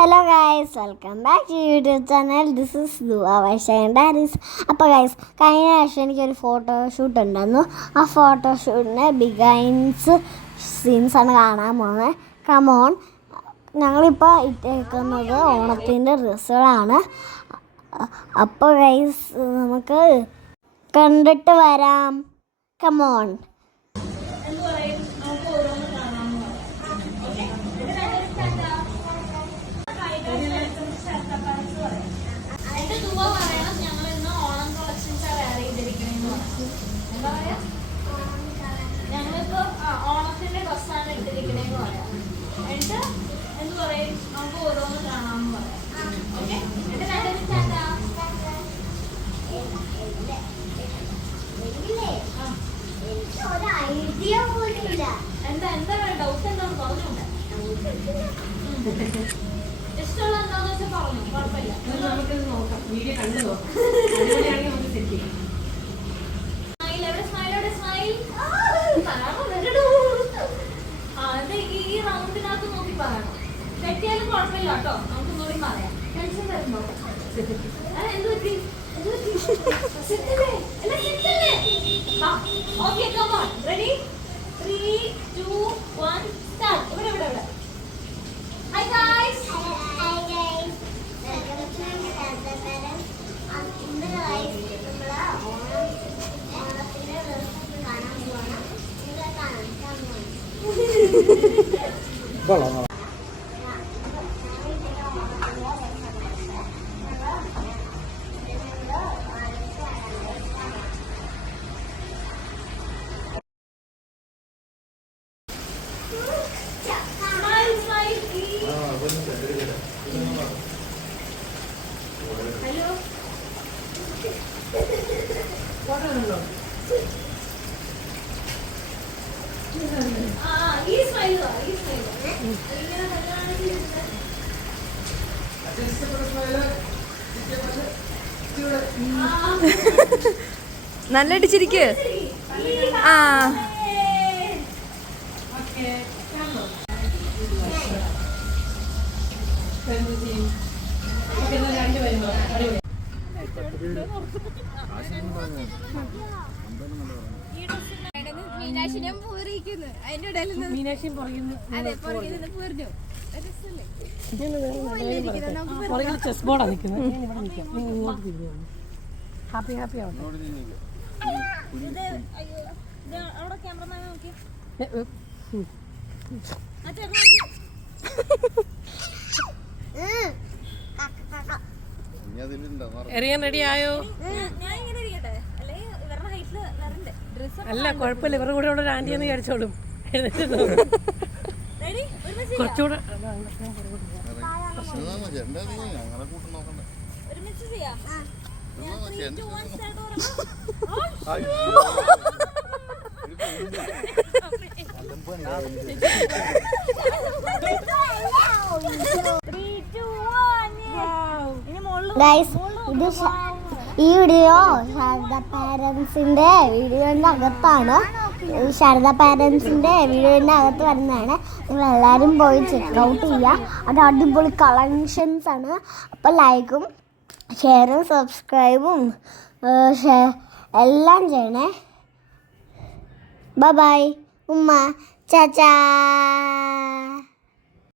Hello guys, welcome back to YouTube channel. This is Dua Vaishakhan diaries. അപ്പോൾ guys, കഴിഞ്ഞ പ്രാവശ്യം എനിക്കൊരു ഫോട്ടോഷൂട്ട് ഉണ്ടായിരുന്നു. ആ ഫോട്ടോഷൂട്ടിന് ബിഹൈൻഡ് സീൻസാണ് കാണാൻ പോകുന്നത്. കമോൺ. ഞങ്ങളിപ്പോൾ ഇട്ടേക്കുന്നത് ഓണത്തിൻ്റെ ഡ്രസ്സുകളാണ്. അപ്പോൾ ഗൈസ്, നമുക്ക് കണ്ടിട്ട് വരാം. കമോൺ. ഞങ്ങളിപ്പോ ഓണത്തിന്റെ ഡ്രസ്സാണ് ഇട്ടിരിക്കണേന്ന് പറയാം. എന്നിട്ട് എന്ത് പറയും, നമുക്ക് ഓരോന്ന് കാണാമെന്ന് പറയാം. ഓക്കെ, എന്താ ഡൗട്ട് എന്താന്ന് പറഞ്ഞോട്ടെ. ഇഷ്ടമുള്ള എന്താന്ന് വെച്ചാൽ പറഞ്ഞു, കുഴപ്പമില്ല. നമുക്കിത് നോക്കാം, വീഡിയോ കണ്ടു നോക്കാം. ഈ റൗണ്ടിനകത്ത് നോക്കി പറയണം. തെറ്റിയാലും കുഴപ്പമില്ല കേട്ടോ, നമുക്ക് നോക്കി പറയാം. ടെൻഷൻ വരുമ്പോ എന്ത് പറ്റി? Okay, come on, ready? 3, 2, 1 start. ഇവിടെ ഇവിടെ ഇവിടെ. Hi guys. Hi guys, welcome to Sharada parents. ഇന്ന് ഗൈസ് നമ്മൾ ഓണത്തിന്റെ ഡ്രസ്സ് കാണാൻ പോവാണ്. നിങ്ങൾ കാണാൻ കൊള്ളാം. ഹലോ, ഈ സ്മൈൽ നല്ലായിട്ട് ചിരിക്ക്. ആ മീനാക്ഷിനെ പൂരിക്കുന്നു. അതിന്റെ ഇടയിൽ മീനാക്ഷിയും പറയുന്നു. അതെ, പുറകിൽ നിന്ന് പൂരിഞ്ഞു. ചെസ് ബോർഡാണ് നിൽക്കുന്നത്. ഹാപ്പി ഹാപ്പി ആവട്ടെ. അവിടെ ക്യാമറമാൻ നോക്കി. എറിയാൻ റെഡി ആയോ? ഞാൻ ഇങ്ങനെ ഇരിക്കട്ടെ, അല്ലെ ഇവരുടെ ഹൈറ്റില് വരണ്ടേ ഡ്രസ്? അല്ല, കുഴപ്പമില്ല, ഇവരുടെ കൂടെ ഇവിടെ ഒരു ആന്റിയെന്ന് വിചാരിച്ചോളും. റെഡി? കുറച്ചുകൂടെ ഒരുമിച്ച് ചെയ്യാം. ഞാൻ 3, 2, 1 സ്റ്റാർട്ട് പറയാം. ഗൈസ്, ഈ വീഡിയോ ശാരദ പാരൻസിൻ്റെ വീഡിയോൻ്റെ അകത്താണ്. ശാരദ പാരൻസിൻ്റെ വീഡിയോൻ്റെ അകത്ത് വരുന്നതാണ്. നിങ്ങളെല്ലാവരും പോയി ചെക്കൗട്ട് ചെയ്യുക. അത് അടിപൊളി കളക്ഷൻസ് ആണ്. അപ്പോൾ ലൈക്കും ഷെയറും സബ്സ്ക്രൈബും എല്ലാം ചെയ്യണേ. Bye bye. ഉമ്മ, ചാച്ചാ.